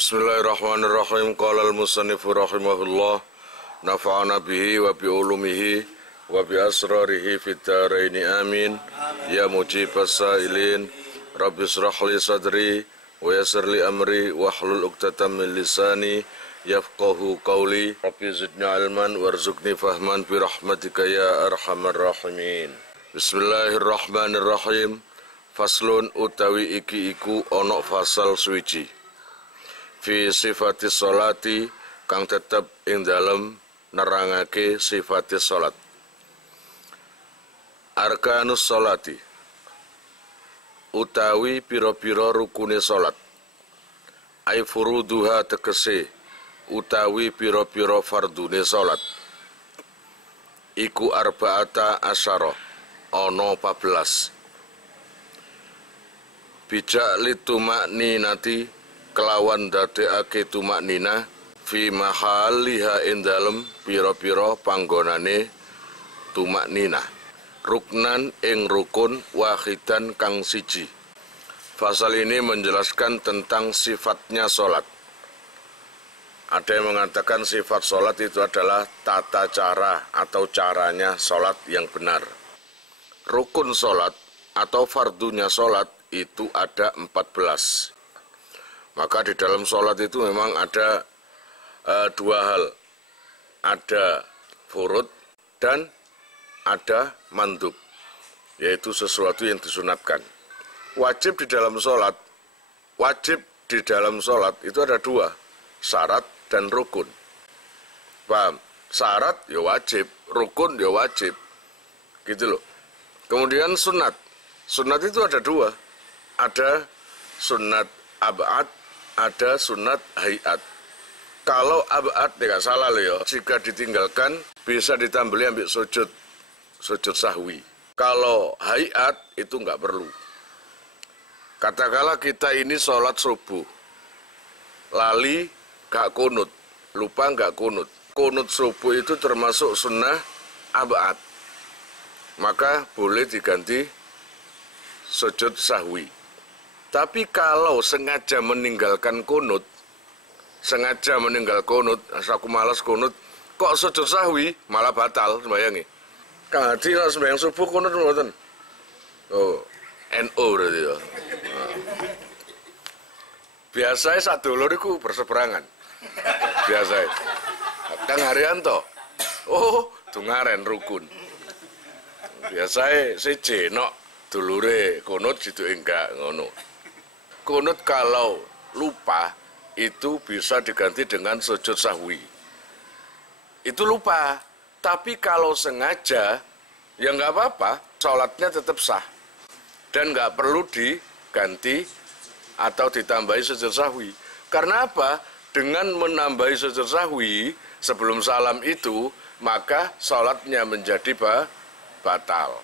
Bismillahirrahmanirrahim. Qala al-musannifu rahimahullah, nafa'ana bihi wa bi ulumihi wa bi asrarihi fid dharaini amin. Ya mujibas sa'ilin, rabbi shrah li sadri wa yassir li amri wahlul 'uqdatam min lisani yafqahu qawli. Rabbi zidni ilman warzuqni fahman bi rahmatika ya arhamar rahimin. Bismillahirrahmanirrahim. Faslun utawi iki iku ana fasal suwiji fi sifati sholati kang tetep ing dalem nerangake sifati sholat. Arkanus sholati utawi pira-pira rukune sholat. Ai furuduha tegese utawi pira-pira fardune sholat. Iku arba'ata asyara ana 14. Bijak lituma'ni nati kelawan dadekake tumaknina fi mahaliha ing dalem pira-pira panggonane tumaknina ruknan ing rukun wahidan kang siji. Fasal ini menjelaskan tentang sifatnya sholat. Ada yang mengatakan sifat sholat itu adalah tata cara atau caranya sholat yang benar. Rukun sholat atau fardunya sholat itu ada 14. Maka di dalam sholat itu memang ada dua hal. Ada furud dan ada mandub, yaitu sesuatu yang disunatkan. Wajib di dalam sholat itu ada dua, syarat dan rukun. Paham? Syarat ya wajib, rukun ya wajib. Gitu loh. Kemudian sunat. Sunat itu ada dua. Ada sunat ab'ad, ada sunat hayat. Kalau ab'ad tidak salah loh ya, jika ditinggalkan bisa ditambahi ambil sujud sahwi. Kalau hayat itu nggak perlu. Katakanlah kita ini sholat subuh, lali nggak kunut, lupa nggak kunut. Kunut subuh itu termasuk sunnah ab'ad, maka boleh diganti sujud sahwi. Tapi kalau sengaja meninggalkan kunut, aku malas kunut, kok sujud sahwi malah batal, sembayangi. Kang Hadi lah sembayang subuh kunut mboten. Oh, NO berarti ya. Biasanya sadulur iku berseberangan. Biasanya. Kang Haryanto, oh, dungaren rukun. Biasanya siji nok dulure kunut situ enggak ngono. Kunut kalau lupa itu bisa diganti dengan sujud sahwi. Itu lupa. Tapi kalau sengaja ya nggak apa-apa, sholatnya tetap sah. Dan nggak perlu diganti atau ditambahi sujud sahwi. Karena apa? Dengan menambahi sujud sahwi sebelum salam itu, maka sholatnya menjadi batal.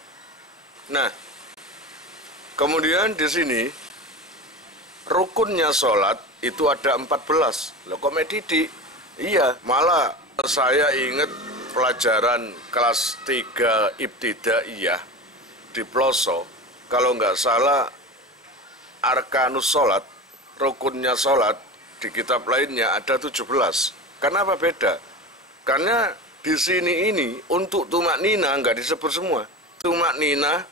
Nah, kemudian di sini rukunnya sholat itu ada 14. Loh kok didik? Iya, malah saya ingat pelajaran kelas 3 ibtidaiyah di Ploso. Kalau nggak salah arkanus sholat, rukunnya sholat di kitab lainnya ada 17. Kenapa beda? Karena di sini ini untuk tumaknina nggak disebut semua. Tumaknina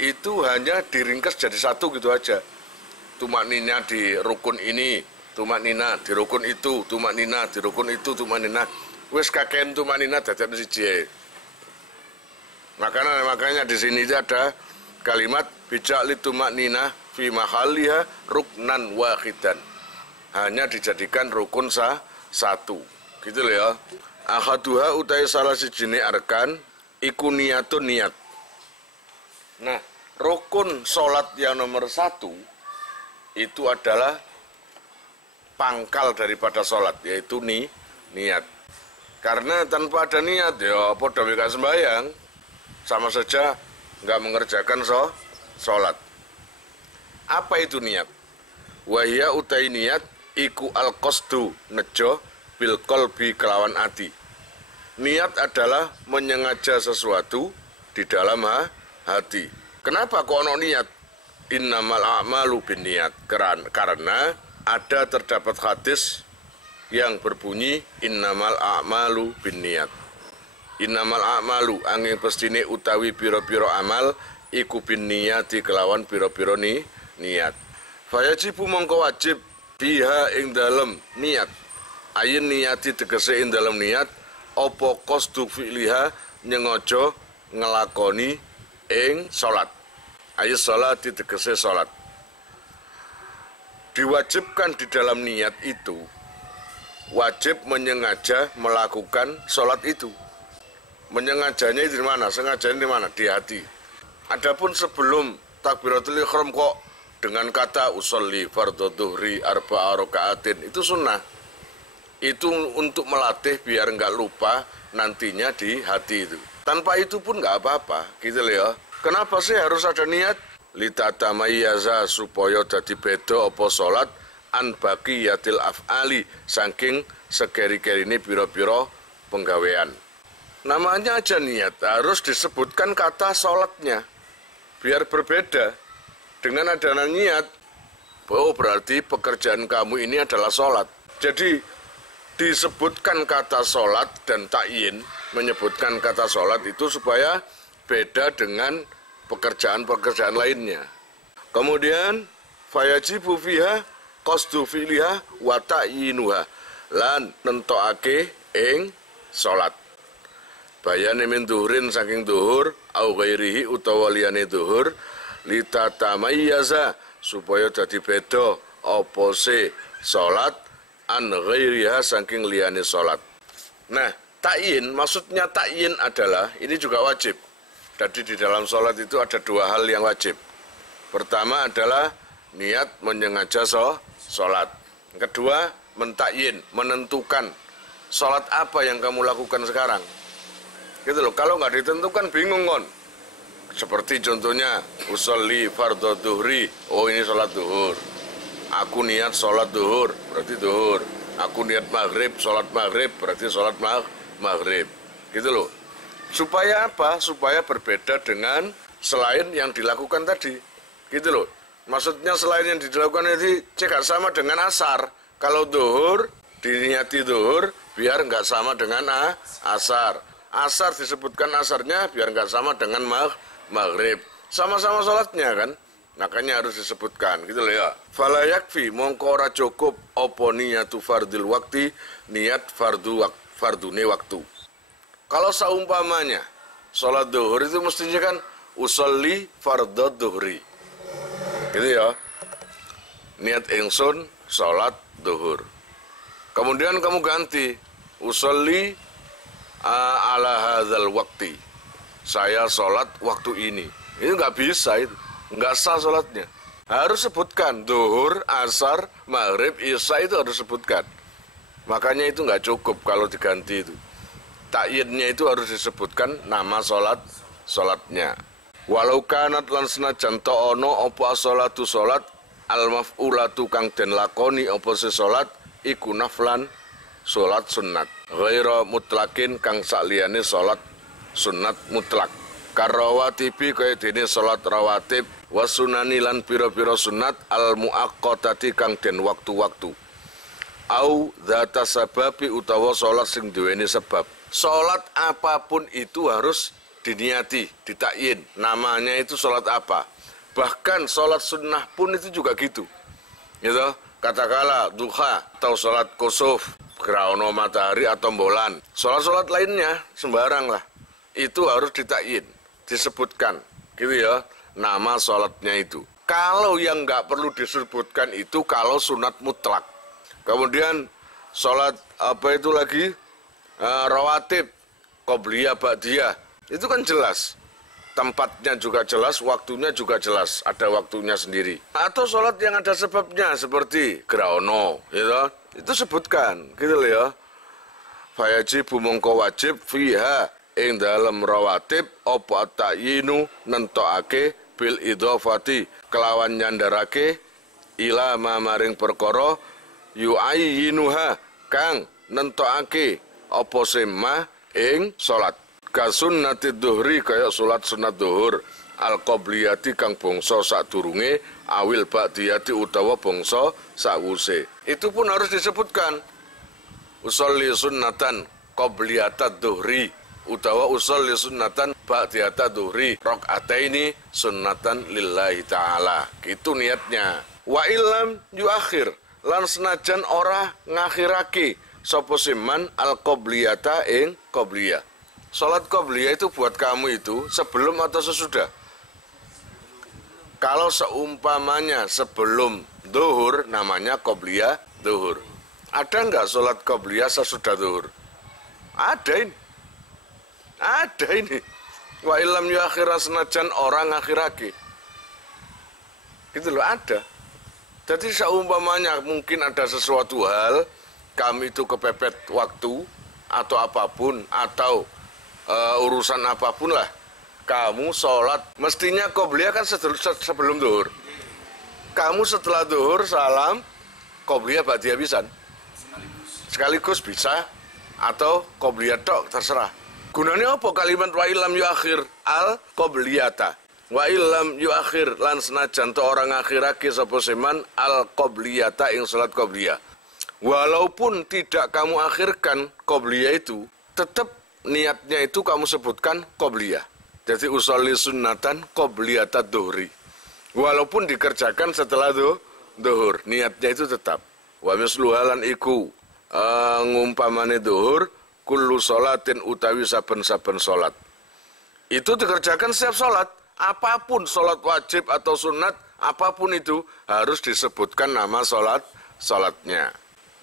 itu hanya diringkas jadi satu gitu aja. Tumaknina di rukun ini, tumaknina di rukun itu, tumaknina di rukun itu, tumaknina. Wes kakean tumaknina dadak siji. Makanya di sini ada kalimat bijak li tumaknina fi mahaliha ruknan wahidan. Hanya dijadikan rukun satu. Gitu loh ya. Ahaduha utai salah sijine arkan iku niyatun niat. Nah, rukun sholat yang nomor 1 itu adalah pangkal daripada sholat, yaitu niat. Karena tanpa ada niat, ya podo gak sembahyang, sama saja nggak mengerjakan sholat. Apa itu niat? Wahya utai niat, iku al-qasdu nejo bil qalbi kelawan ati. Niat adalah menyengaja sesuatu di dalam hati. Kenapa kok ono niat? Innamal a'malu binniyat. Karena terdapat hadis yang berbunyi innamal a'malu binniyat. Innamal a'malu angin pestine utawi piro-piro amal iku binniyati kelawan piro-piro niat. Fayajibu mongko wajib biha ing dalem niat. Ayin niati tegese ing dalem niat apa qasdu fi'liha nyengaja ngelakoni ing salat. Ayat salat tegese salat. Diwajibkan di dalam niat itu wajib menyengaja melakukan sholat itu. Menyengajanya di mana? Sengajanya di mana? Di hati. Adapun sebelum takbiratul ihram kok dengan kata usolli fardhu dhuhri arba'a raka'atin itu sunnah. Itu untuk melatih biar enggak lupa nantinya di hati itu. Tanpa itu pun enggak apa-apa, gitu loh ya. Kenapa sih harus ada niat? Litatamayyaza supaya dadi beda apa salat an baqiyatil af'ali saking segeri-gerine pira-pira penggawean. Namanya aja niat, harus disebutkan kata salatnya biar berbeda. Dengan adanya niat, oh berarti pekerjaan kamu ini adalah salat. Jadi disebutkan kata salat dan ta'yin, menyebutkan kata salat itu supaya beda dengan pekerjaan-pekerjaan lainnya. Kemudian fayajibu fiha qasdu fi'liha wa ta'yinuha lan nentokake ing salat. Bayane min dhuhrin saking dhuhur au ghairihi utawa liyane dhuhur litatamayyaza supaya dadi beda apa se salat an ghairiha saking liyane salat. Nah, ta'yin maksudnya ta'yin adalah ini juga wajib. Jadi di dalam sholat itu ada dua hal yang wajib. Pertama adalah niat menyengaja sholat. Kedua, mentakyin, menentukan sholat apa yang kamu lakukan sekarang. Gitu loh, kalau nggak ditentukan bingung kon. Seperti contohnya, usolli fardhu dhuhri, oh ini sholat duhur. Aku niat sholat duhur, berarti duhur. Aku niat maghrib, sholat maghrib, berarti sholat maghrib. Gitu loh. Supaya apa? Supaya berbeda dengan selain yang dilakukan tadi. Gitu loh. Maksudnya selain yang dilakukan itu cek sama dengan asar. Kalau duhur, diniati duhur, biar nggak sama dengan asar. Asar disebutkan asarnya biar nggak sama dengan maghrib. Sama-sama sholatnya kan. Makanya harus disebutkan. Gitu loh ya. Fala yakfi mongko ora cukup opo niyatu fardil wakti, niat fardune waktu. Kalau seumpamanya sholat duhur itu mestinya kan usolli fardhu dhuhri. Gitu ya. Niat ingsun sholat duhur. Kemudian kamu ganti usolli ala hadzal wakti. Saya sholat waktu ini. Ini nggak bisa itu. Nggak sah sholatnya. Harus sebutkan duhur, asar, maghrib, isya itu harus sebutkan. Makanya itu nggak cukup kalau diganti itu. Ta'yinnya itu harus disebutkan nama sholatnya. Walau kanat lan senajan ta'ono apa sholatu sholat al-maf'ulatu kang den lakoni apa se sholat iku naflan sholat sunnat. Ghaira mutlakin kang sakliyane sholat sunnat mutlak. Karawatibi kaya dene sholat rawatib wasunani lan pira-pira sunnat al-muaqqatati kang den waktu-waktu. Au dzata sababi utawa sholat sing duweni sebab. Sholat apapun itu harus diniati, ditakyin. Namanya itu sholat apa. Bahkan sholat sunnah pun itu juga gitu. Gitu. Katakanlah duha atau sholat kusuf, graono matahari atau bulan. Sholat-sholat lainnya sembarang lah. Itu harus ditakyin, disebutkan. Gitu ya, nama sholatnya itu. Kalau yang nggak perlu disebutkan itu kalau sunat mutlak. Kemudian sholat apa itu lagi? Rawatib, qobliyah, ba'diyah, itu kan jelas. Tempatnya juga jelas, waktunya juga jelas, ada waktunya sendiri. Atau sholat yang ada sebabnya, seperti graono, gitu. Itu sebutkan, gitu loh ya. Fayajibu mongko wajib, fiha, ing dalam rawatib, opo ta'yinu, nentoake, bil idhofati, kelawan nyandarake, ila mamaring perkara, yu'ayyinuha, kang, nentoake, opo sema ing salat. Kasunnati dhuhri kaya salat sunat dhuhur al-qobliyati kang bangsa sadurunge awil ba'diyati utawa bangsa sakwuse. Itu pun harus disebutkan. Usolli sunnatan qobliyatad dhuhri utawa usolli sunnatan ba'diyatad dhuhri rakaataini sunnatan lillahi ta'ala. Gitu niatnya. Wa illam yuakhir lan senajan ora ngakhirake sapa siman al-qobliyata ing qobliyah. Salat qobliyah itu buat kamu itu sebelum atau sesudah? Kalau seumpamanya sebelum zuhur namanya qobliyah zuhur. Ada enggak salat qobliyah sesudah zuhur? Ada ini. Ada ini. Wa illam yuakhir senajan orang ngakhirake. Gitu loh, ada. Jadi seumpamanya mungkin ada sesuatu hal kami itu kepepet waktu atau apapun atau urusan apapun lah, kamu sholat mestinya qobliyah kan sebelum zuhur. Kamu setelah zuhur salam qobliyah ba'diyah pisan sekaligus bisa atau qobliyah tok, terserah. Gunanya apa kalimat wa illam yuakhir al qobliyata? Wa illam yuakhir lan senajan to orang akhirake sapa seman al qobliyata ing salat qobliyah. Walaupun tidak kamu akhirkan qobliyah itu, tetap niatnya itu kamu sebutkan qobliyah. Jadi usolli sunnatan qobliyatad dhuhri. Walaupun dikerjakan setelah zuhur, niatnya itu tetap. Wa misluhalan iku ngumpamane zuhur kullu sholatin utawi saben-saben salat. Itu dikerjakan setiap salat, apapun salat wajib atau sunat, apapun itu harus disebutkan nama salatnya.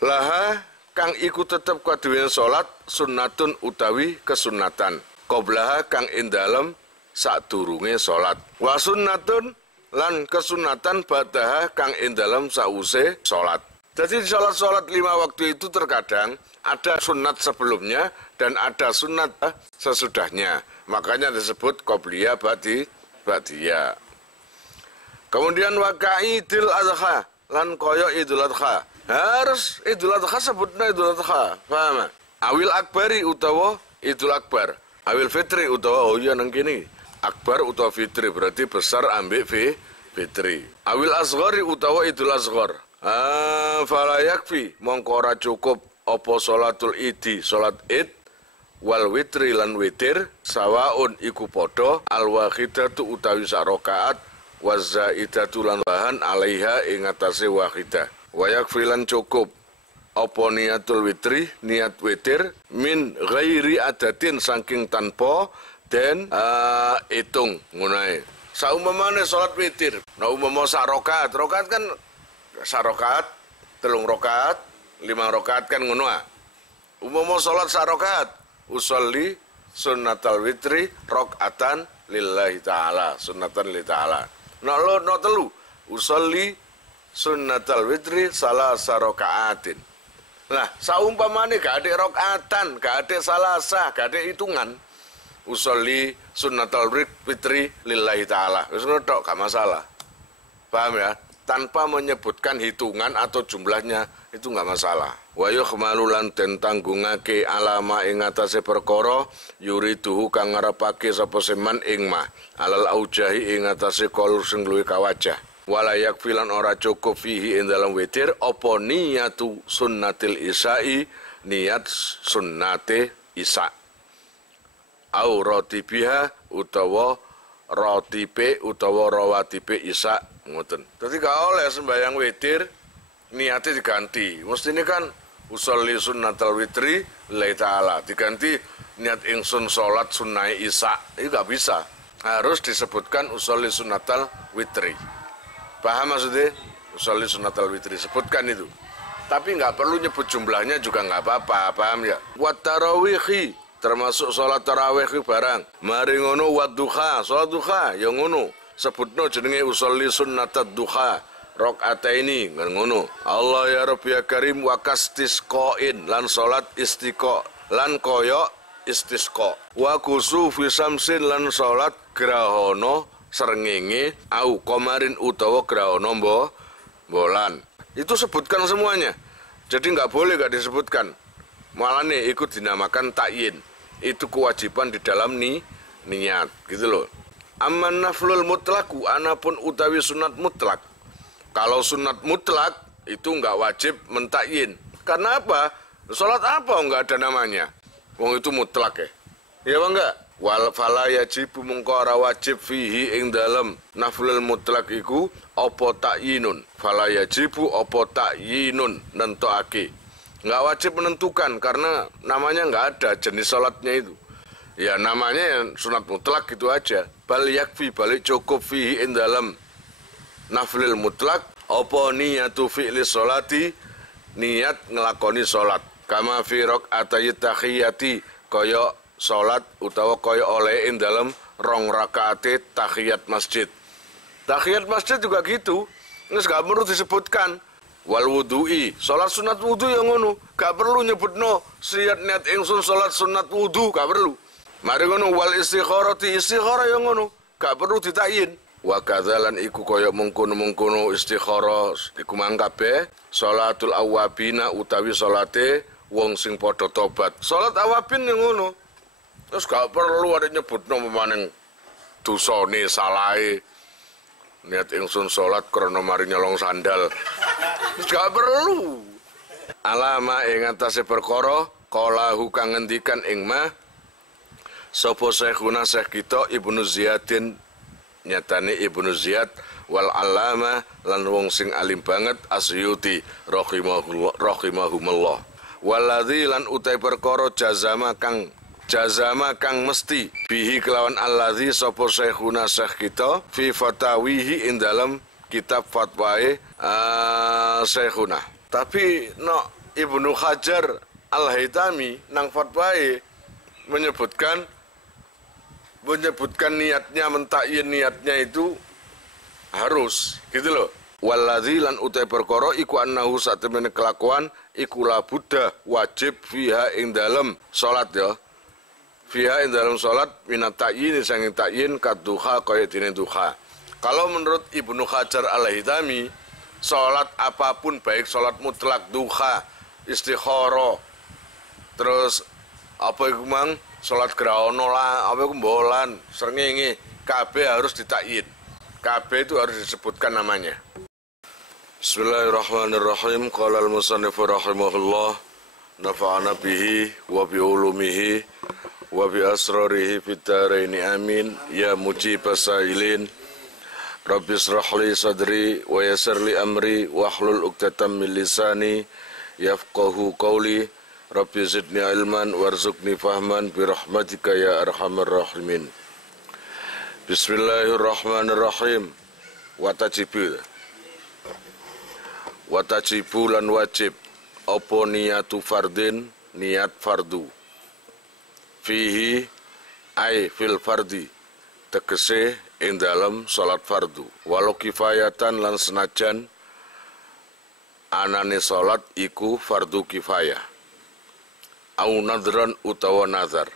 Laha kang iku tetep kaduwen salat sunnatun utawi kesunatan. Qoblaha kang ing dalem sadurunge salat. Wa sunnatun lan kesunatan ba'daha kang ing dalem sause salat. Jadi salat-salat 5 waktu itu terkadang ada sunat sebelumnya dan ada sunat sesudahnya. Makanya disebut qobliyah ba'diyah. Kemudian wa ka'idil adha lan koyo idul adha. Harus idul adha sebutnya idul adha. Paham? Awil akbari utawa idul akbar. Awil fitri utawa oh iya nang kene. Akbar utawa fitri berarti besar ambek fitri. Awil asghari utawa idul asghar. Fala yakfi mongko ora cukup apa salatul idi salat id wal witri lan witir sawaun iku padha al wahidatu utawi sak rakaat wa zaidatu lan bahan alaiha ing atase wahidah. Wa yakfi lan cukup apa niatul witri niat witir min ghairi adatin saking tanpa den hitung ngono ae. Saumpamane salat witir, nah umpama sak rakaat, rakaat kan sak rakaat, 3 rakaat, 5 rakaat kan ngono ah. Umpama salat sak rakaat, usolli sunnatal witri rakaatan lillahi ta'ala, sunnatan lillahi ta'ala. No telu, usolli sunnatal witri salasa rakaatin. Nah, saumpamane gak ada rakaatan, gak ada salasa, gak ada hitungan. Usolli sunnatal witri lillahi ta'ala. Wis ngono tok, gak masalah. Paham ya? Tanpa menyebutkan hitungan atau jumlahnya itu nggak masalah. Wa yukhmalu lan den tanggungake alama ing atase perkara yuriduhu kang ngarepake sapa seman ing mah alal aujahi ing atase qaul sing luwih kawajah. Wala yakfilan ora cukup fihi ing dalam witir apa niyatu sunnatil isai niat sunnate isa. Au ratibiha utawa ratibe utawa rawatibe isa ngoten. Dadi gak oleh sembahyang witir niatnya diganti. Mesti ini kan usolli sunnatal witri lillahi ta'ala. Diganti niat ingsun salat sunnah isya. Itu gak bisa. Harus disebutkan usolli sunnatal witri. Paham maksudnya? Usolli sunnatal witri. Sebutkan itu. Tapi nggak perlu nyebut jumlahnya juga nggak apa-apa. Paham ya? Wat tarawihi termasuk salat tarawih barang. Mari ngono wat duha, salat duha ya ngono. Sebutno jenenge usolli sunnatad duha. Rakaataini ngono. Allah ya Rabbi ya Karim wa kastisqain lan salat istiqa lan koyo istisqa. Wa kusufi samsin lan salat grahana srengenge au komarin utawa grahana bolan. Itu sebutkan semuanya. Jadi nggak boleh nggak disebutkan. Malah nih ikut dinamakan takyin. Itu kewajiban di dalam niat gitu loh. Amman naflul mutlaku, anapun utawi sunat mutlak. Kalau sunat mutlak itu nggak wajib mentakyin. Karena apa? Sholat apa nggak ada namanya? Wong itu mutlak ya. Iya apa enggak? Wal fala yajibu mungkara wajib fihi ing dalem naflul mutlak iku apa takyinun. Fala yajibu apa takyinun nentokake. Nggak wajib menentukan karena namanya nggak ada jenis sholatnya itu. Ya namanya sunat mutlak gitu aja. Bal yakfi balik cukup fihi ing dalem naflil mutlak apa niyatu fi'li sholati, niat ngelakoni sholat. Kama fi rakaatay tahiyati, kaya sholat utawa kaya oleh ing dalem rong rakaate tahiyat masjid. Tahiyat masjid juga gitu, nges gak perlu disebutkan. Wal wudu'i, sholat sunat wudu yang ngono, gak perlu nyebutno siat niat ingsun sholat sunat wudu, gak perlu. Mari ngono wal istikharati, istikharah yang ngono, gak perlu ditakyin. Wa kadzalan iku kaya mengkono-mengkono istikharah iku mangkabe sholatul awabina utawi salate wong sing padha tobat. Salat awabin yang ngono. Terus gak perlu ada nyebutno pemaning dosane salahe. Niat ingsun salat krana mari nyolong sandal. Terus gak perlu. Alama ing atase perkara kala kang ngendikan ing mah sapa syekhuna syekh kita Ibnu Ziyadin nyatane Ibnu Ziyad wal alama lan wong sing alim banget Asyuti rahimahumullah. Waladzi lan utai perkara jazama kang mesti bihi kelawan alladzi sapa syekhuna syekh kita fi fatawihi ing dalam kitab fatwae syekhuna. Tapi no Ibnu Hajar Al-Haytami nang fatwae menyebutkan niatnya, mentakyin niatnya itu harus gitu loh. Waladzi lan utai perkara iku annahu satemene kelakuan iku la buddha wajib fiha ing dalem salat ya. Fiha ing dalem salat minat takyin sanging takyin kaduha kaya dene duha. Kalau menurut Ibnu Hajar Al-Haytami, salat apapun baik salat mutlak, duha, istikharah, terus apa iku mang salat grahono lah, apa iku mbolan, srengenge, kabeh harus ditakyin. Kabeh itu harus disebutkan namanya. Bismillahirrahmanirrahim. Qala al-musannif rahimahullah nafa'ana bihi wa bi ulumihi wa bi asrarihi fid dharain amin ya mujibas sailin. Rabbi shrah li sadri wa yassir li amri wahlul 'uqdatam min lisani yafqahu qawli. Rabbi zidni ilman warzuqni fahman birahmatika ya arhamar rahimin. Bismillahirrahmanirrahim. Watajibu lan wajib apa niyatu fardin, niat fardu. Fihi ay fil fardi, tegese ing dalam salat fardu. Walau kifayatan lan senajan anane salat iku fardu kifayah. Au nadran utawa nazar.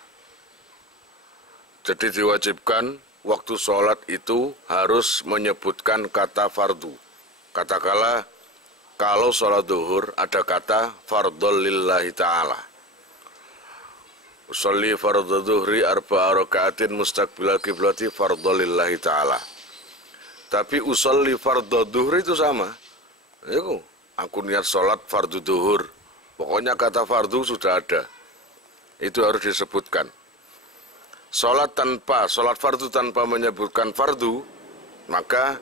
Jadi diwajibkan waktu sholat itu harus menyebutkan kata fardu. Katakanlah kalau sholat duhur ada kata fardhol lillahi ta'ala. Usolli fardhu duhri arba'a raka'atin mustaqbilal qiblati fardhol lillahi ta'ala. Tapi usolli fardhu duhri itu sama. Itu aku niat sholat fardu duhur. Pokoknya kata fardu sudah ada. Itu harus disebutkan. Sholat fardu tanpa menyebutkan fardu, maka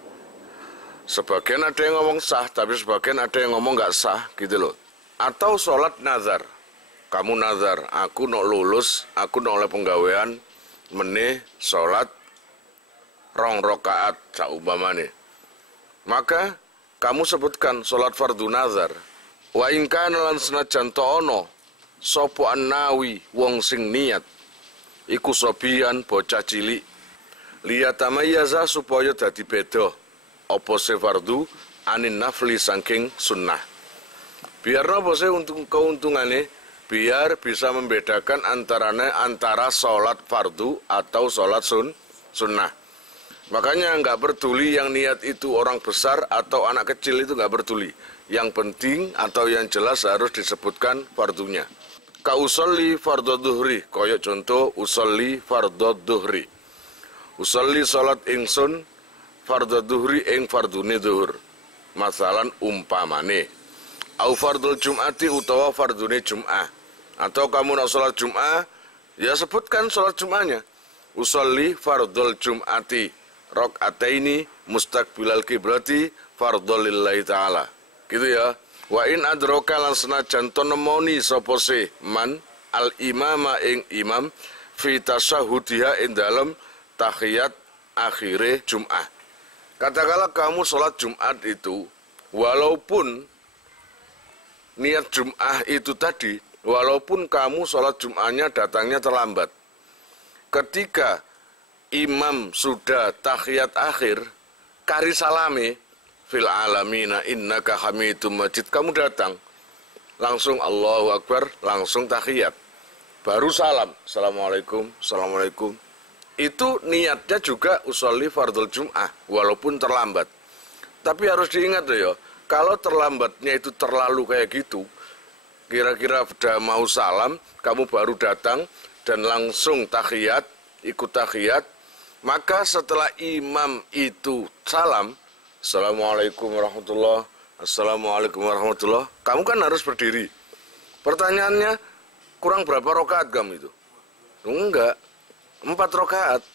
sebagian ada yang ngomong sah, tapi sebagian ada yang ngomong nggak sah, gitu loh. Atau sholat nazar. Kamu nazar, aku nak lulus, aku nak oleh penggawean, meneh sholat rong rokaat saumpamane. Maka kamu sebutkan sholat fardu nazar. Wa in kana lan senajan ta'ono sapa annawi wong sing niat iku sobian bocah cilik liyatamayyaza supaya dadi beda apa se fardu anin nafli saking sunnah. Biar apa sih untuk keuntungannya? Biar bisa membedakan antara sholat fardu atau sholat sunnah. Makanya nggak peduli yang niat itu orang besar atau anak kecil, itu nggak peduli. Yang penting atau yang jelas harus disebutkan fardunya. Ka usolli fardhu duhri, koyok contoh usolli fardhu duhri. Usolli salat ingsun fardhu dhuhri ing fardune dhuhur. Masalan umpamane au fardul jum'ati utawa fardune jum'ah. Atau kamu nak salat jum'ah, ya sebutkan salat jum'ahnya. Usolli fardul jum'ati rakaataini mustaqbilal kiblati fardhu lillahi ta'ala. Gitu ya. Wa in adraka lan senajan to nemoni sapa se man al imama ing imam fi tasyahudiha ing dalem tahiyat akhire Jum'ah. Katakanlah kamu sholat Jum'at itu, walaupun niat Jum'ah itu tadi, walaupun kamu sholat Jum'ahnya datangnya terlambat. Ketika imam sudah tahiyat akhir, kari salame, fil alamina innaka hamidum majid, kamu datang. Langsung Allahu Akbar, langsung tahiyat. Baru salam, Assalamualaikum, Assalamualaikum. Itu niatnya juga usolli fardul jum'ah, walaupun terlambat. Tapi harus diingat ya, kalau terlambatnya itu terlalu kayak gitu, kira-kira sudah mau salam, kamu baru datang dan langsung tahiyat, ikut tahiyat, maka setelah imam itu salam, Assalamualaikum warahmatullahi wabarakatuh, Assalamualaikum warahmatullahi wabarakatuh, kamu kan harus berdiri. Pertanyaannya, kurang berapa rakaat kamu itu? Enggak. 4 rakaat.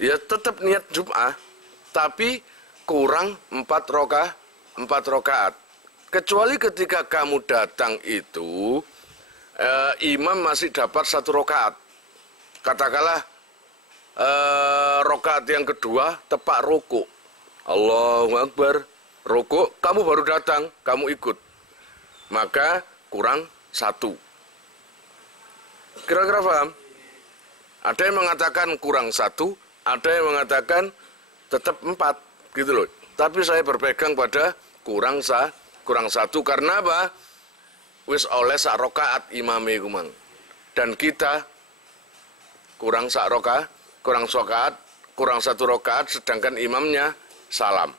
Ya tetap niat Jum'ah, tapi kurang 4 rakaat. Kecuali ketika kamu datang itu, imam masih dapat 1 rakaat. Katakanlah rakaat yang kedua tepat ruku. Allahu Akbar, ruku, kamu baru datang, kamu ikut. Maka kurang 1. Kira-kira paham? Ada yang mengatakan kurang 1, ada yang mengatakan tetap 4, gitu loh. Tapi saya berpegang pada kurang 1, karena apa? Wis oleh sak rakaat imame kumang. Dan kita kurang 1 rakaat, sedangkan imamnya salam.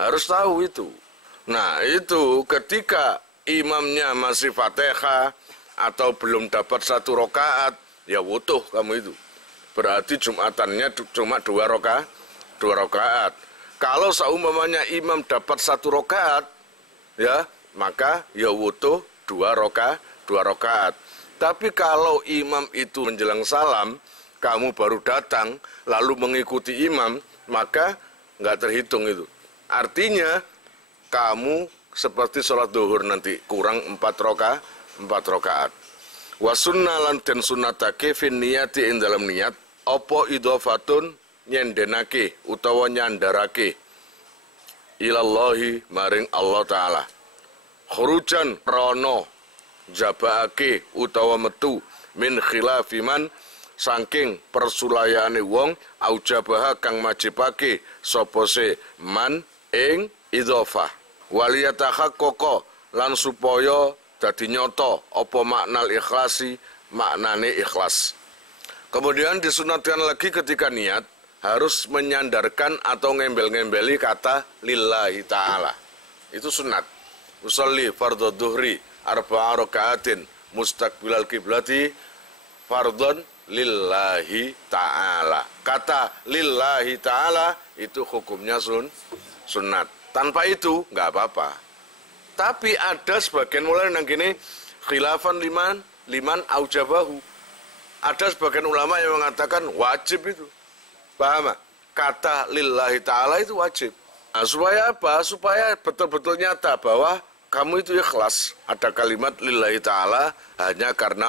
Harus tahu itu. Nah, itu ketika imamnya masih Fatihah atau belum dapat 1 rakaat, ya wutuh kamu itu. Berarti Jumatannya cuma 2 rakaat. Kalau seumpamanya imam dapat 1 rakaat, ya maka ya wutuh 2 rakaat. Tapi kalau imam itu menjelang salam, kamu baru datang lalu mengikuti imam, maka nggak terhitung itu. Artinya kamu seperti sholat duhur nanti kurang 4 rakaat. Wa sunnalan dan sunnatake fin niyati ing dalam niat apa idhofatun nyendenake utawa nyandarake ilallahi maring Allah Ta'ala. Khurujan rono jabaake utawa metu min khilafiman saking persulayane wong aujabaha kang majibake sapa se man ing idhofah waliyatahaqqaqa lan supaya dadi nyoto apa makna ikhlasi, maknane ikhlas. Kemudian disunatkan lagi ketika niat harus menyandarkan atau ngembel-ngembeli kata lillahi ta'ala. Itu sunat. Usolli fardhu dhuhri arba'a raka'atin mustaqbilal kiblati fardhon lillahi ta'ala. Kata lillahi ta'ala itu hukumnya sunat. Tanpa itu nggak apa-apa. Tapi ada sebagian mulai yang gini khilafan liman aujabahu. Ada sebagian ulama yang mengatakan wajib itu. Paham? Kata lillahi ta'ala itu wajib. Nah, supaya apa? Supaya betul-betul nyata bahwa kamu itu ikhlas. Ada kalimat lillahi ta'ala hanya karena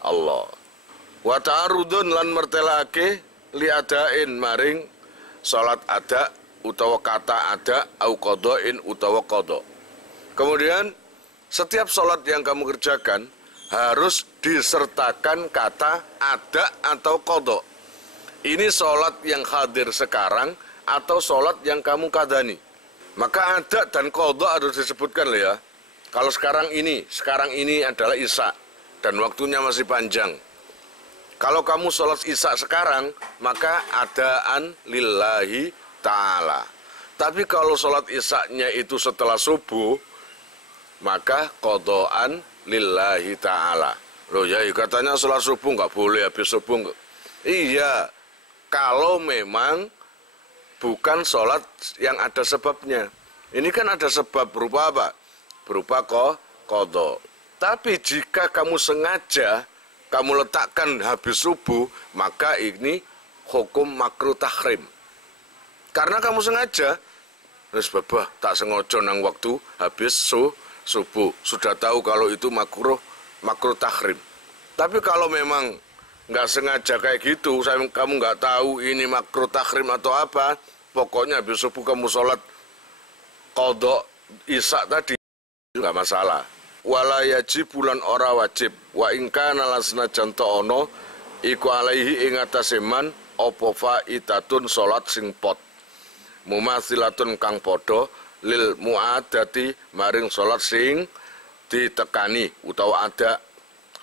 Allah. Wa ta'arudun lan mertelake liadain maring salat ada utawa kata ada au qada'in utawa qada'. Kemudian setiap sholat yang kamu kerjakan harus disertakan kata ada atau kodok. Ini sholat yang hadir sekarang atau sholat yang kamu kadani. Maka ada dan kodok harus disebutkan loh ya. Kalau sekarang ini adalah isya dan waktunya masih panjang. Kalau kamu sholat isya sekarang, maka adaan lillahi ta'ala. Tapi kalau sholat isya-nya itu setelah subuh, maka kodoan lillahi ta'ala. Loh ya katanya sholat subuh nggak boleh habis subuh. Iya, Kalau memang bukan sholat yang ada sebabnya. Ini kan ada sebab berupa apa? Berupa qadha. Tapi jika kamu sengaja kamu letakkan habis subuh, maka ini hukum makruh tahrim. Karena kamu sengaja, wis babah tak sengaja nang waktu habis subuh. Sudah tahu kalau itu makruh tahrim. Tapi kalau memang nggak sengaja kayak gitu, kamu nggak tahu ini makruh tahrim atau apa, pokoknya habis subuh kamu sholat qadha isya tadi, nggak masalah. Wala yajib bulan ora wajib wa ingkana lasna janto ono iku alaihi ing atase man apa faidatun salat sing pot mumatsilatun kang padha lil muadati maring salat sing ditekani utawa ada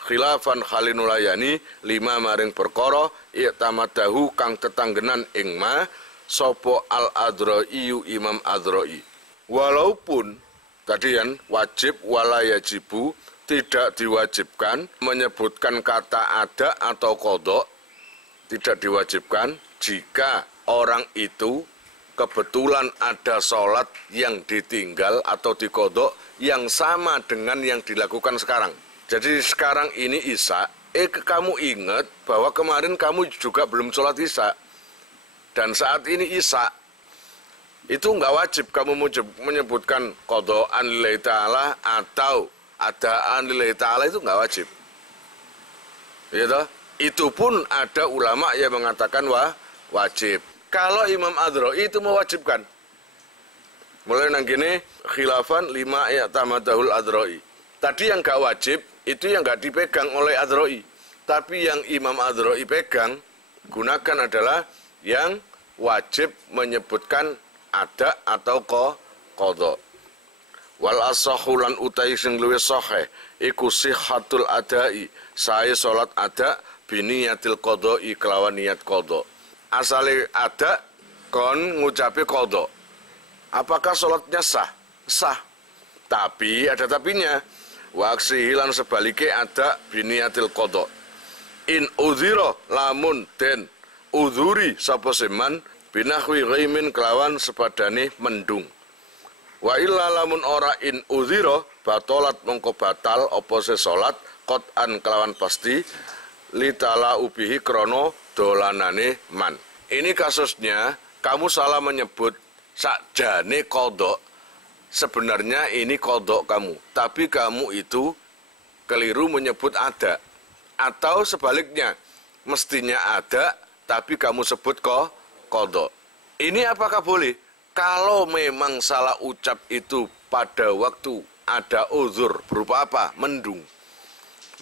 khilafan khalinulayani lima maring perkara i'tamadahu kang tetanggenan ing ma sapa al adrai Imam Adrai. Walaupun tadi kan wajib wala yajibu tidak diwajibkan menyebutkan kata ada atau qadha, tidak diwajibkan jika orang itu kebetulan ada sholat yang ditinggal atau diqadha yang sama dengan yang dilakukan sekarang. Jadi sekarang ini isya, kamu ingat bahwa kemarin kamu juga belum sholat isya dan saat ini isya. Itu nggak wajib kamu menyebutkan qadhaan lillahi ta'ala atau adaan lillahi ta'ala, itu nggak wajib. Gitu? Itu pun ada ulama yang mengatakan wajib. Kalau Imam Adrai itu mewajibkan. Mulai nang gini khilafan lima i'tamadahul Adrai. Tadi yang nggak wajib itu yang nggak dipegang oleh Adrai. Tapi yang Imam Adrai pegang gunakan adalah yang wajib menyebutkan ada atau qadha. Wal asahulan utai sing luwih sahih iku sihhatul adai, sae salat ada biniyatil qadha kelawan niat qadha. Asale ada kon ngucapi qadha. Apakah salatnya sah? Sah. Tapi ada tapinya. Wa aksihilan sebalike ada biniyatil qadha. In udhira lamun den udhuri sapa seman binahwi ghaimin kelawan sepadane mendung. Wa illa lamun ora in udhira batalat mongko batal apa se salat qat'an kelawan pasti litala ubihi krono dolanane man. Ini kasusnya kamu salah menyebut sakjane qadha. Sebenarnya ini qadha kamu, tapi kamu itu keliru menyebut ada. Atau sebaliknya, mestinya ada tapi kamu sebut qadha. Ini apakah boleh? Kalau memang salah ucap itu pada waktu ada uzur berupa apa? Mendung.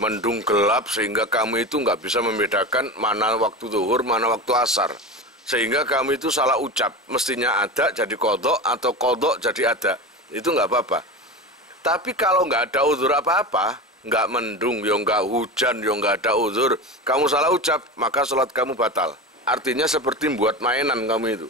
Mendung gelap sehingga kamu itu nggak bisa membedakan mana waktu zuhur, mana waktu asar. Sehingga kamu itu salah ucap. Mestinya ada jadi qadha atau qadha jadi ada. Itu nggak apa-apa. Tapi kalau nggak ada uzur apa-apa, nggak mendung, ya nggak hujan, ya nggak ada uzur, kamu salah ucap, maka sholat kamu batal. Artinya seperti buat mainan kamu itu.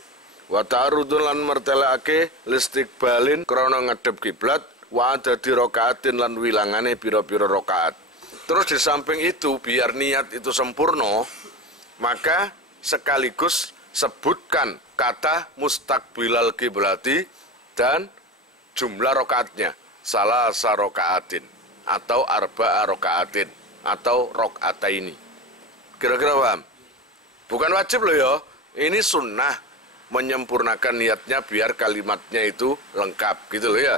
Wa ta'arudun lan mertelake listiqbalin krana ngadep kiblat wa adadi rakaatin lan wilangane pira-pira rakaat. Terus di samping itu biar niat itu sempurna, maka sekaligus sebutkan kata mustaqbilal kiblati dan jumlah rakaatnya. Salasa rakaatin atau arba'a rakaatin atau rakaataini. Kira-kira paham? Bukan wajib loh ya, ini sunnah menyempurnakan niatnya biar kalimatnya itu lengkap gitu loh ya.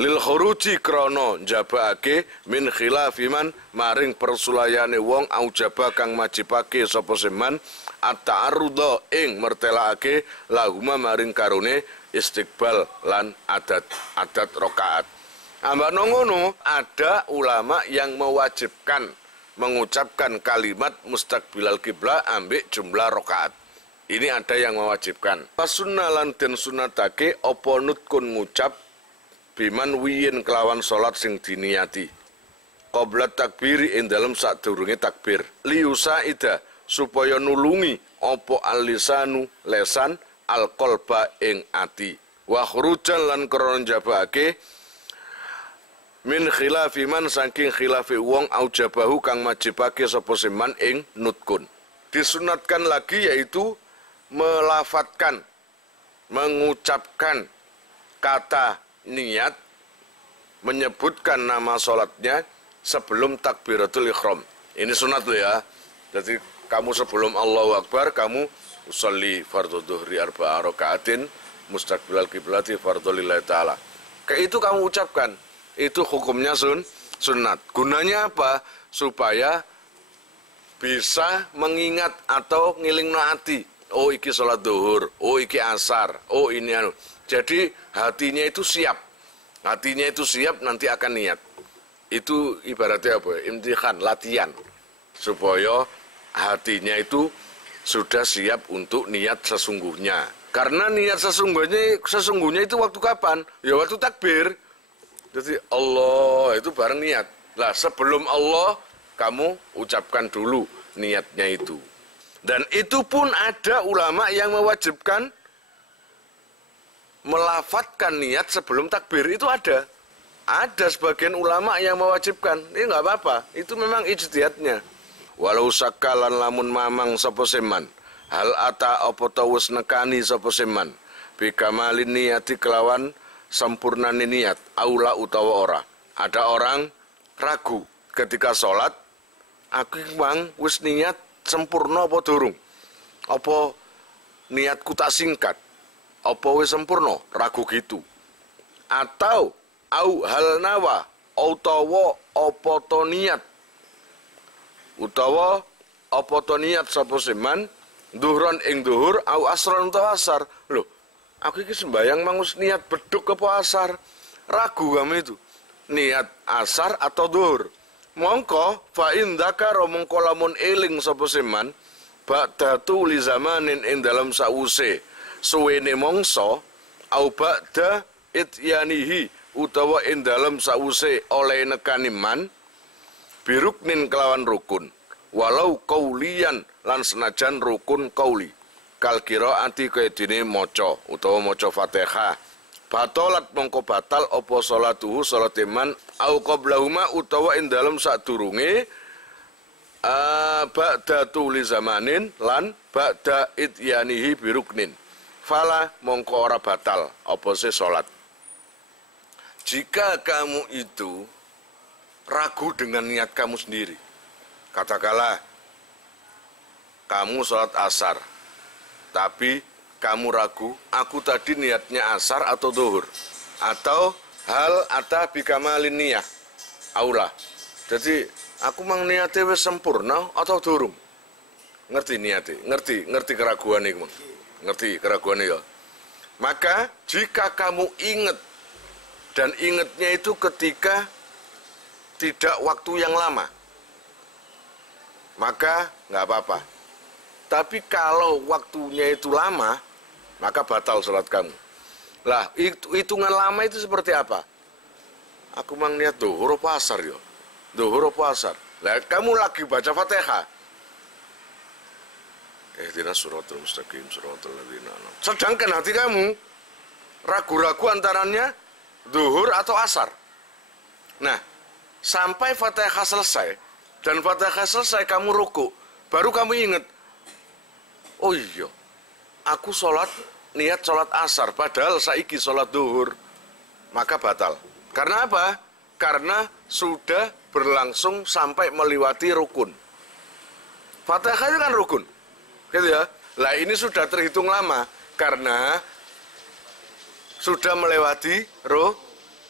Lil khuruji krono jabake min khilafiman maring persulayane wong aujaba kang majibake sapa seman at-ta'arrudha ing mertelake lahuma maring karune istiqbal lan adat rakaat. Ambak ngono ada ulama yang mewajibkan mengucapkan kalimat mustaqbilal kiblah ambek jumlah rakaat. Ini ada yang mewajibkan. Pasunnah lan den sunatake apa nutkun ngucap biman wiyin kelawan salat sing diniati. Qabla takbiri ing dalem sadurunge takbir. Liusaida supaya nulungi apa al-lisanu lesan al-qalba ing ati. Wa khurujan lan krana jabake min khilafi man saking khilafi wong aujabahu kang majibake sapa seman ing nutkun. disunatkan lagi yaitu melafadzkan, mengucapkan kata niat, menyebutkan nama sholatnya sebelum takbiratul ihram. Ini sunat loh ya. Jadi kamu sebelum Allahu Akbar, kamu usolli fardhu dhuhri arba'a raka'atin mustaqbilal kiblati fardhu lillahi ta'ala. Kayak itu kamu ucapkan. Itu hukumnya sunat. Gunanya apa? Supaya bisa mengingat atau ngilingno ati. Oh iki sholat duhur, oh iki asar, oh ini anu. Jadi hatinya itu siap. Hatinya itu siap, nanti akan niat. Itu ibaratnya apa? Imtihan, latihan. Supaya hatinya itu sudah siap untuk niat sesungguhnya. Karena niat sesungguhnya itu waktu kapan? Ya waktu takbir. Jadi Allah itu bareng niat. Lah sebelum Allah kamu ucapkan dulu niatnya itu. Dan itu pun ada ulama yang mewajibkan melafadzkan niat sebelum takbir, itu ada. Ada sebagian ulama yang mewajibkan. Ini nggak apa-apa, itu memang ijtihadnya. Walau sakalan lamun mamang sapa seman, hal ata apa tawus nekani sapa seman, bikamalin niati kelawan sempurnane niat, aula utawa ora. Ada orang ragu ketika sholat, aku bang wis niat sempurna apa durung? Apa niatku tak singkat? Apa wis sempurna? Ragu gitu. Atau au hal nawa utawa apa to niat? Utawa apa to niat sapa seman duhron ing duhur au asron utawa asar. Loh, aku iki sembayang mangus niat beduk apa asar? Ragu kamu itu. Niat asar atau duhur? Mongko fa indaka mongko lamun eling sapa seman ba'datu li zamanin ing dalam sause suwene mongso au ba'da ityanihi utawa ing dalam sause oleh nekani man biruknin kelawan rukun walau kaulian lan senajan rukun kauli kal qiraati kaya dene maca utawa maca Fatihah. Batolat mongko batal opo sholatuhu sholat iman au qoblahuma utawa ing dalem sadurunge ba'da tuli zamanin lan ba'da ityanihi biruknin fala mongko ora batal opo se sholat. Jika kamu itu ragu dengan niat kamu sendiri, katakanlah kamu sholat asar tapi kamu ragu, aku tadi niatnya asar atau duhur, atau hal ata bikamalin niyah, aula. Jadi aku mang niatnya wis sempurna atau durung? Ngerti niatnya, ngerti keraguan itu, ngerti keraguan ya. Maka jika kamu ingat dan ingatnya itu ketika tidak waktu yang lama, maka nggak apa-apa. Tapi kalau waktunya itu lama, maka batal sholat kamu. Lah, hitungan lama itu seperti apa? Aku mang niat duhur apa asar ya? Duhur apa asar? Lah, kamu lagi baca Fatihah. Ihdinas siratal mustaqim siratal ladzina an'amta. Sedangkan hati kamu ragu-ragu antaranya duhur atau asar. Nah, sampai Fatihah selesai dan Fatihah selesai kamu ruku, baru kamu ingat, oh iya, aku niat sholat asar, padahal saiki sholat duhur, maka batal. Karena apa? Karena sudah berlangsung sampai melewati rukun. Fatihah itu kan rukun, gitu ya. Lah ini sudah terhitung lama, karena sudah melewati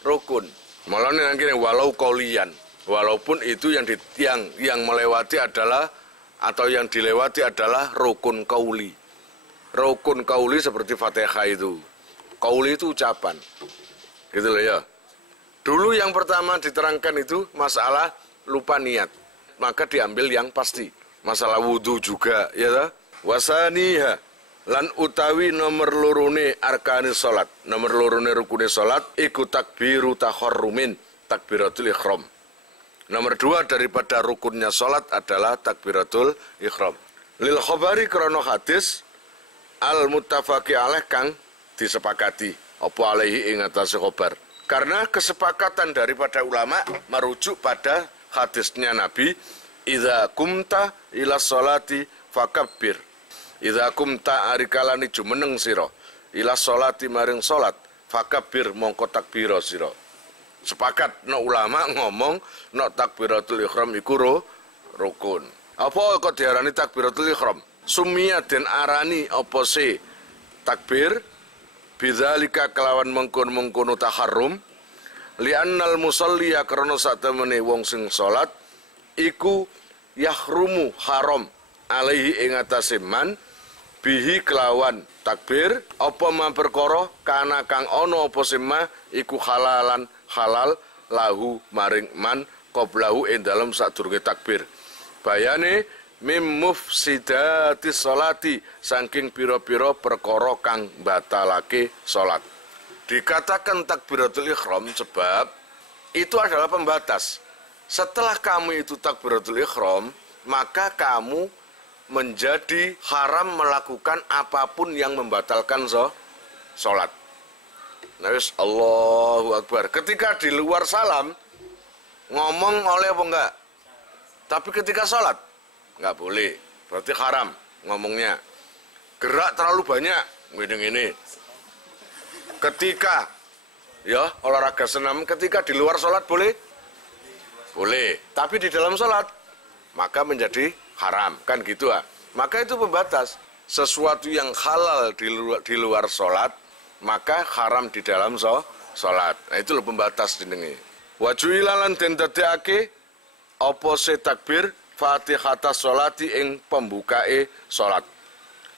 rukun. Malah nanti walau kaulian, walaupun itu yang melewati adalah atau yang dilewati adalah rukun kauli. Rukun kauli seperti Fatihah itu. Kauli itu ucapan. Gitu loh ya. Dulu yang pertama diterangkan itu masalah lupa niat. Maka diambil yang pasti. Masalah wudhu juga, ya toh? Wasaniha lan utawi nomor lorone arkane salat. Nomor lorone rukune salat iku takbiru taharrumin, takbiratul ihram. Nomor 2 daripada rukunnya salat adalah takbiratul ihram. Lil khabari krana hadis al muttafaqi alaih kang disepakati apa alaihi ing atase khabar. Karena kesepakatan daripada ulama merujuk pada hadisnya Nabi, idza kumta ila sholati fakabbir. Idza kumta arikalani jumeneng sira ila sholati maring salat fakabbir mongko takbira sira. Sepakat no ulama ngomong no takbiratul ihram iku rukun. Apa kok diarani takbiratul ihram? Sumia den arani apa se takbir bidzalika kelawan mengkon-mengkono taharrum li'annal musalliya karena satemene wong sing salat iku yahrumu haram alaihi ing atase man bihi kelawan takbir apa ma perkara kana kang ana apa sema iku halalan halal lahu maring man qablahu ing dalem sadurunge takbir. Bayane mim mufsidatis sholati saking pira-pira perkara kang batalake salat. Dikatakan takbiratul ihram sebab itu adalah pembatas. Setelah kamu itu takbiratul ihram, maka kamu menjadi haram melakukan apapun yang membatalkan salat. Nabis Allahu Akbar. Ketika di luar salam ngomong oleh apa enggak? Tapi ketika salat nggak boleh, berarti haram ngomongnya. Gerak terlalu banyak, ini. Ketika ya olahraga senam, ketika di luar sholat boleh? Boleh. Tapi di dalam sholat maka menjadi haram, kan gitu ah. Maka itu pembatas. Sesuatu yang halal di luar sholat maka haram di dalam sholat. Nah itu loh pembatas jenenge. Wajuilalan den dadekake apa se takbir Fatihata sholati ing pembukae sholat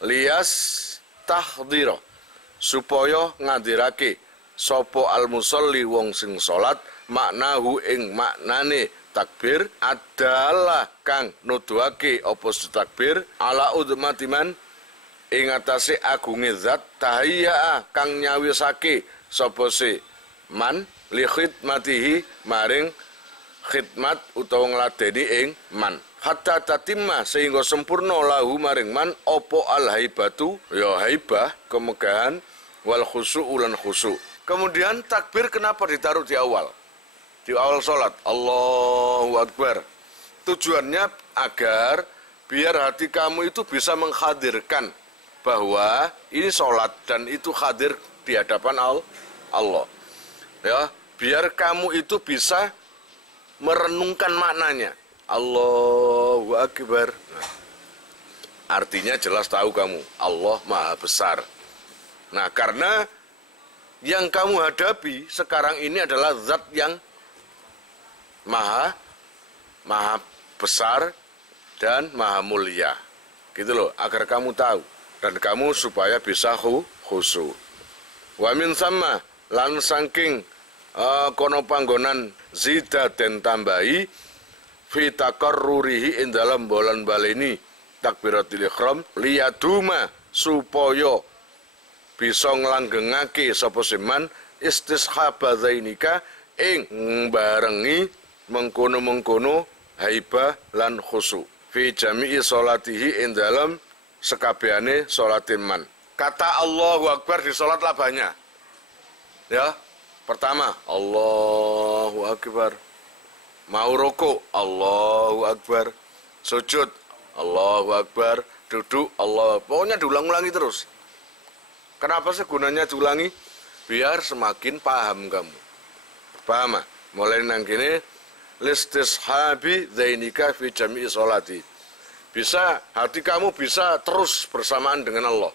lias tahdiro supaya ngadirake sopo al musolli wong sing sholat maknahu ing maknane takbir adalah kang nuduhake apa takbir ala udmatiman ing atase agunge zat tahiyya kang nyawisake sapa se man li khidmatihi maring khidmat utawa ngladeni ing man hatta tatimma sehingga sempurna lahu maring man opo al haibatu ya haibah kemegahan wal khusu' ulan khusu'. Kemudian takbir kenapa ditaruh di awal sholat Allahu Akbar? Tujuannya agar biar hati kamu itu bisa menghadirkan bahwa ini sholat dan itu hadir di hadapan Allah ya, biar kamu itu bisa merenungkan maknanya Allahu Akbar. Nah, artinya jelas tahu kamu Allah Maha Besar. Nah, karena yang kamu hadapi sekarang ini adalah zat yang maha besar dan maha mulia. Gitu loh, agar kamu tahu dan kamu supaya bisa khusyuk. Wa min sama lan saking kono panggonan zida den tambahi fi takarrurihi ing dalam bolan baleni takbiratul ihram liyaduma supaya bisa nglanggengake sapa seman istishabadzainika ing barengi mengkono-mengkono haibah lan khusyuk fi jami'i sholatihi ing dalam sekabehane sholatin man. Kata Allahu Akbar di sholat lah banyak. Ya, pertama Allahu Akbar. Mau rukuk Allahu Akbar, sujud Allahu Akbar, duduk Allah. Pokoknya diulang-ulangi terus. Kenapa sih gunanya diulangi? Biar semakin paham kamu. Paham? Mulai nang kene listishabi dzainika fi jami'i sholati. Bisa hati kamu bisa terus bersamaan dengan Allah.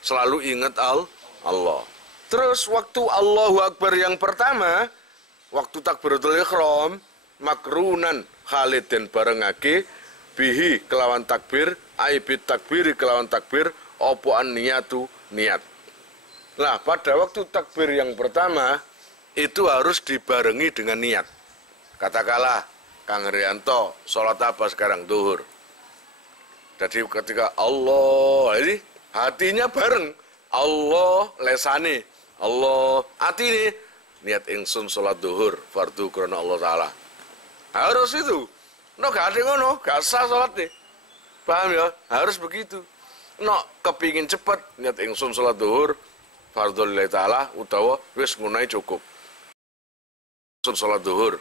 Selalu ingat Allah. Terus waktu Allahu Akbar yang pertama, waktu takbiratul ihram makrunan khalid dan barengake bihi kelawan takbir aibit takbiri kelawan takbir opoan niatu niat. Nah, pada waktu takbir yang pertama itu harus dibarengi dengan niat. Katakanlah Kang Rianto sholat apa sekarang? Duhur. Jadi ketika Allah ini hatinya bareng Allah lesane Allah hati ini niat ingsun sholat duhur fardu karena Allah Ta'ala. Harus itu. No gak ada ngono, gak sah sholat deh. Paham ya? Harus begitu. No kepingin cepet niat ingsun sholat duhur fardu lillahi ta'ala utawa wis ngunai cukup. Ingsun sholat duhur.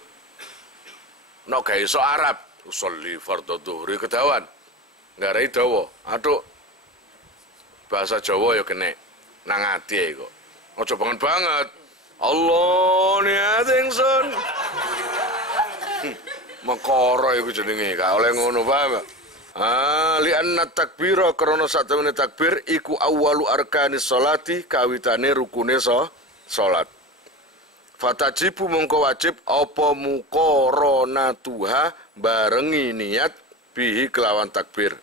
No gak iso Arab usolli fardu duhuri kedawan. nggarai dawa. Aduh, bahasa Jawa ya kena nang ati kok. Aja banget. Allah niat ingsun. Mekara iku jenenge, gak oleh ngono paham. Li anna takbira krana satemene takbir iku awwalu arkanis sholati kawitane rukune salat. Fatajibu mongko wajib apa muqaranatuha barengi niat bihi kelawan takbir.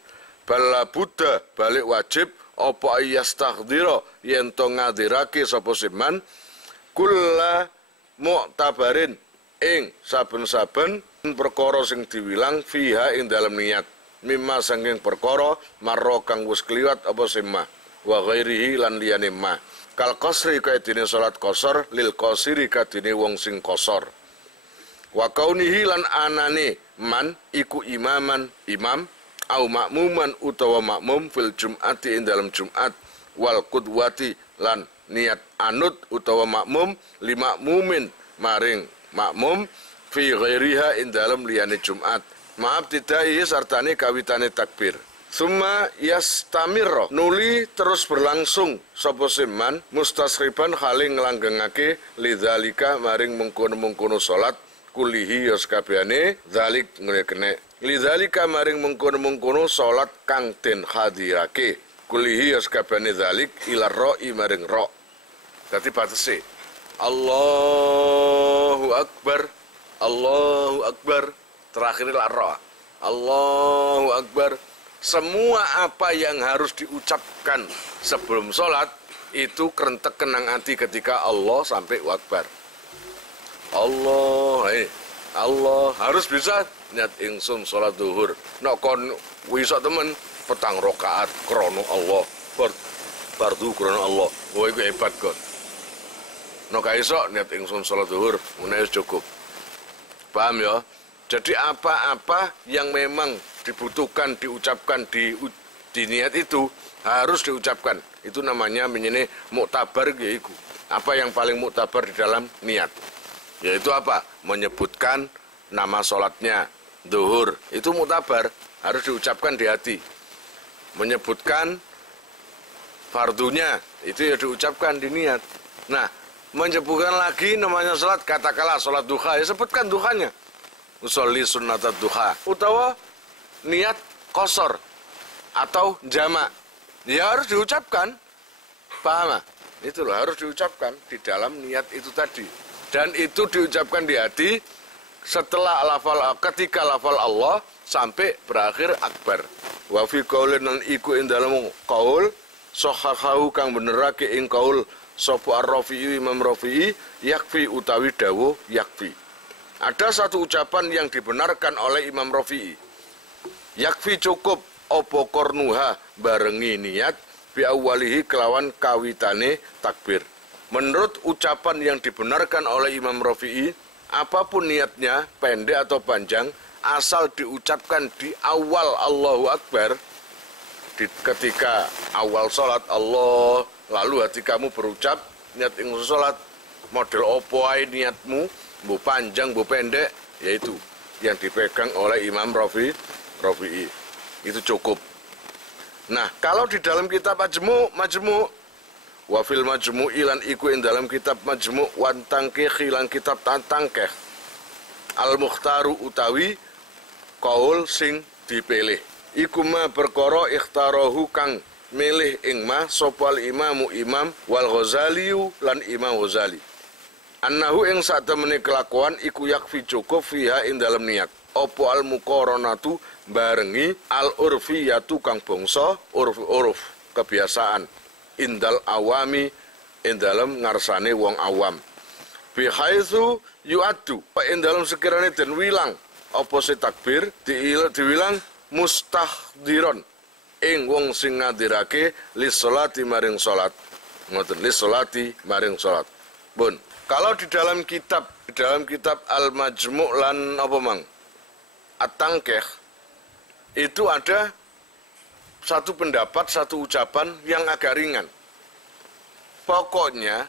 Bala buddha balik wajib apa ayastakhdira yen to ngadirake sapa siman kulla mu'tabarin ing saben-saben perkara sing diwilang fiha ing dalem niat mimma sanging perkara marra kang wis kliwat apa sima wa ghairihi lan liyane ma kal qasri kaitine salat qasar lil qasiri kadine wong sing qasar wa kaunihi lan anane man iku imaman imam au makmuman utawa makmum fil jum'ati ing dalam Jumat wal qudwati lan niat anut utawa makmum lima mumin maring makmum fi ghairiha ing dalam liyane Jumat. Maaf tidai sartane kawitane takbir. Summa yastamirra nuli terus berlangsung sapa siman mustasriban hale nglanggengake lidzalika maring mengkono-mengkono salat kulihi ya sakabehane zalik ngene lidzalika maring mengkono-mengkono salat kang den hadirake kulihi ya sakabehane zalik ila ra'i maring ra. Dadi batese Allahu Akbar Allahu Akbar terakhir la ra. Allahu Akbar. Semua apa yang harus diucapkan sebelum sholat itu kerentek kenang hati ketika Allah sampai Akbar. Allah harus bisa niat ingsun sholat duhur. Nek kon wisa temen petang rakaat krono Allah. Fardu krono Allah. Wah iku hebat kon. Nek iso niat ingsun sholat duhur menawi cukup. Paham ya? Jadi apa-apa yang memang dibutuhkan, diucapkan di niat itu harus diucapkan. Itu namanya menjadi muktabar gitu. Apa yang paling muktabar di dalam niat? Yaitu apa? Menyebutkan nama sholatnya, duhur. Itu muktabar, harus diucapkan di hati. Menyebutkan fardunya, itu ya diucapkan di niat. Nah, menyebutkan lagi namanya sholat, katakanlah sholat duha, ya sebutkan duhanya. Usolli sunnatat duha utawa niat qasar atau jamak ya harus diucapkan, paham? Itu loh harus diucapkan di dalam niat itu tadi, dan itu diucapkan di hati setelah ketika lafal Allah sampai berakhir akbar. Wa fi qaulin lan iku ing dalem qaul sahahahu kang benerake ing qaul sapa ar-Rafi'i Imam Rafi'i yakfi utawi dawuh yakfi. Ada satu ucapan yang dibenarkan oleh Imam Rafi'i. Yakfi cukup opo kornuha barengi niat bi awwalihi kelawan kawitane takbir. Menurut ucapan yang dibenarkan oleh Imam Rafi'i, apapun niatnya pendek atau panjang asal diucapkan di awal Allahu Akbar, ketika awal sholat Allah, lalu hati kamu berucap niat ingsun sholat, model opo ae niatmu, bu panjang, bu pendek, yaitu yang dipegang oleh Imam Rafi'i, itu cukup. Nah, kalau di dalam kitab Majmu' wafil Majmu' ilan iku in dalam kitab Majmu' wan tangkih ilan kitab tangkeh al-mukhtaru utawi kaul sing dipilih. Iku ma perkara ikhtarahu kang milih ing ma sopal imamu imam wal Ghazaliyu lan Imam Ghazali. Annahu ing satemene kelakuan iku yakfi cukup fiha ing dalam niat. Opo al muqaranatu barengi al urfiyatu kang bangsa uruf kebiasaan indal awami ing dalam ngarsane wong awam. Bi haitsu yu'addu ing dalam sekirane den wilang apa se takbir diwilang mustahdiron ing wong sing ngadirake lis salati maring salat. Ngoten lis salati maring salat. Bun. Kalau di dalam kitab Al-Majmu' lan apa mang At-Tangkeh itu ada satu pendapat, satu ucapan yang agak ringan. Pokoknya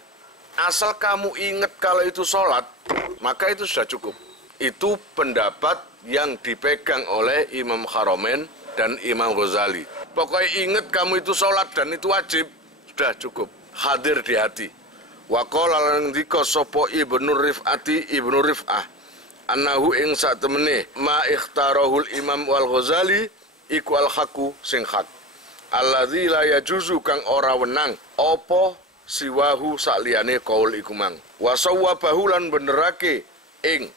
asal kamu ingat kalau itu sholat, maka itu sudah cukup. Itu pendapat yang dipegang oleh Imam Haramain dan Imam Ghazali. Pokoknya ingat kamu itu sholat dan itu wajib, sudah cukup. Hadir di hati. Wa qala lan ndika sapa Ibnu Rif'ah annahu ing sak temene ma ikhtarahul Imam wal Ghazali iku al haqu sing hak. Alladzi la yajuzu kang ora wenang apa siwahu sakliyane kaul iku mang. Wa sawwabahu lan benerake ing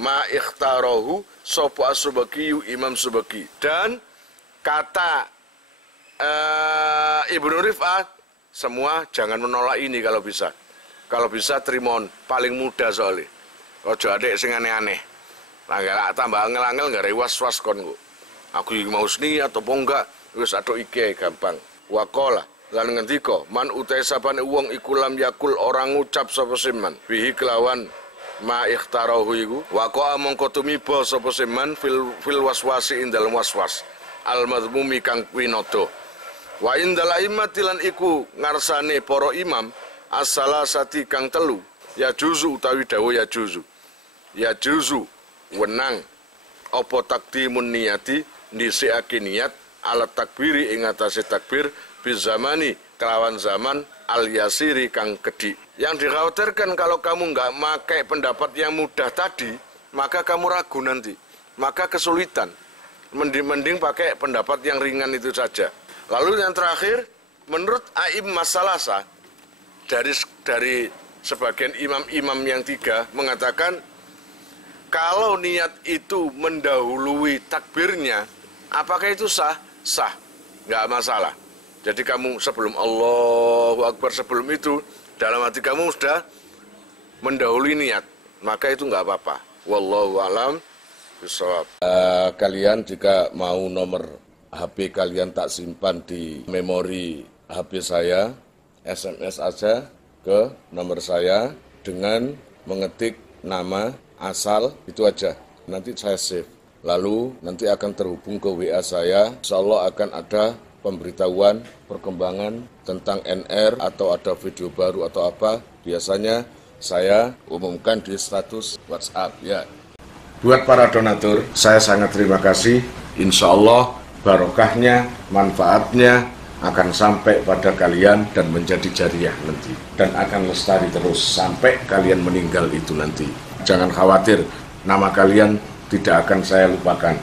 ma ikhtarahu sapa As-Subaki Imam Subaki. Dan kata Ibnu Rif'ah, semua jangan menolak ini kalau bisa. Kalau bisa trimon, paling mudah soalnya. Ojo adek sing aneh-aneh. Lah tambah angel-angel enggak was-was kon kok. Aku iki mau seni atau enggak, wis atok iki gampang. Waqala lan ngendika, man utai sapane wong iku lam yakul orang ngucap sapa seman. Bihi kelawan ma ikhtarahu iku waqa mongko tumiba sapa seman fil waswasi ing dalem waswas. Al madhmumi kang winada. Wa indal a'immati lan iku ngarsane para imam as-salasati kang telu ya juzu utawi dawuh ya juzu wenang apa takdimun niyati ndhisikake niat alat takbiri ing atase takbir bizamani kelawan zaman al yasiri kang kedhi. Yang dikhawatirkan kalau kamu nggak pakai pendapat yang mudah tadi, maka kamu ragu nanti, maka kesulitan. Mending pakai pendapat yang ringan itu saja. Lalu yang terakhir, menurut A'immah Salasa, dari sebagian imam-imam yang tiga mengatakan, kalau niat itu mendahului takbirnya, apakah itu sah? Sah, nggak masalah. Jadi kamu sebelum Allahu Akbar, sebelum itu, dalam hati kamu sudah mendahului niat, maka itu nggak apa-apa. Wallahu a'lam bishawab. Kalian jika mau nomor HP kalian tak simpan di memori HP saya, SMS aja ke nomor saya dengan mengetik nama, asal, itu aja. Nanti saya save. Lalu nanti akan terhubung ke WA saya. Insya Allah akan ada pemberitahuan, perkembangan tentang NR atau ada video baru atau apa. Biasanya saya umumkan di status WhatsApp ya. Buat para donatur, saya sangat terima kasih. Insya Allah barokahnya, manfaatnya akan sampai pada kalian dan menjadi jariah nanti. Dan akan lestari terus sampai kalian meninggal itu nanti. Jangan khawatir, nama kalian tidak akan saya lupakan.